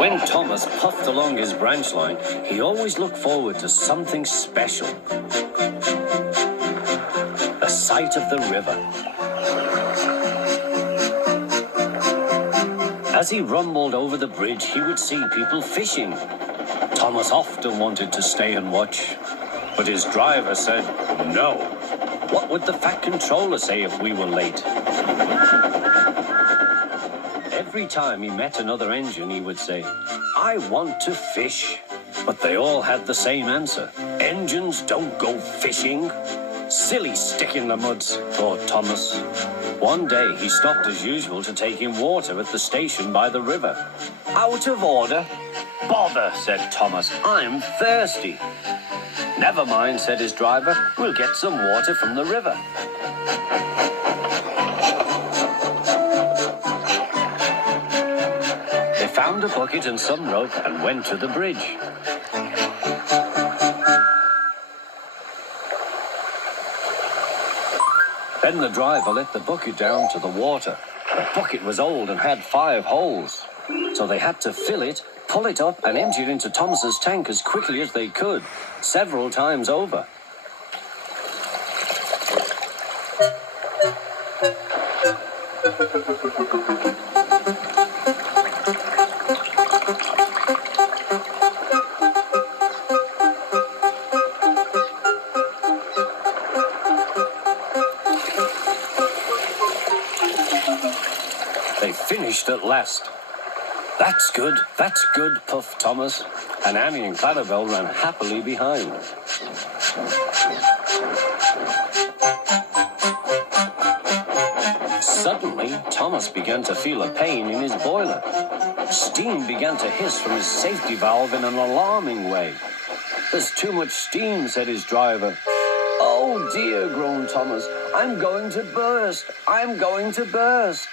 When Thomas puffed along his branch line, he always looked forward to something special. The sight of the river. As he rumbled over the bridge, he would see people fishing. Thomas often wanted to stay and watch, but his driver said no. What would the Fat Controller say if we were late? Every time he met another engine, he would say, "I want to fish." But they all had the same answer. Engines don't go fishing. Silly stick in the muds, thought Thomas. One day he stopped as usual to take in water at the station by the river. "Out of order." "Bother," said Thomas, "I'm thirsty." "Never mind," said his driver, "we'll get some water from the river." They found a bucket and some rope and went to the bridge. Then the driver let the bucket down to the water. The bucket was old and had 5 holes. So they had to fill it, pull it up, and empty it into Thomas's tank as quickly as they could, several times over. They finished at last. That's good, puffed Thomas, and Annie and Clarabelle ran happily behind. Suddenly, Thomas began to feel a pain in his boiler. Steam began to hiss from his safety valve in an alarming way. "There's too much steam," said his driver. "Oh dear," groaned Thomas, "I'm going to burst. I'm going to burst."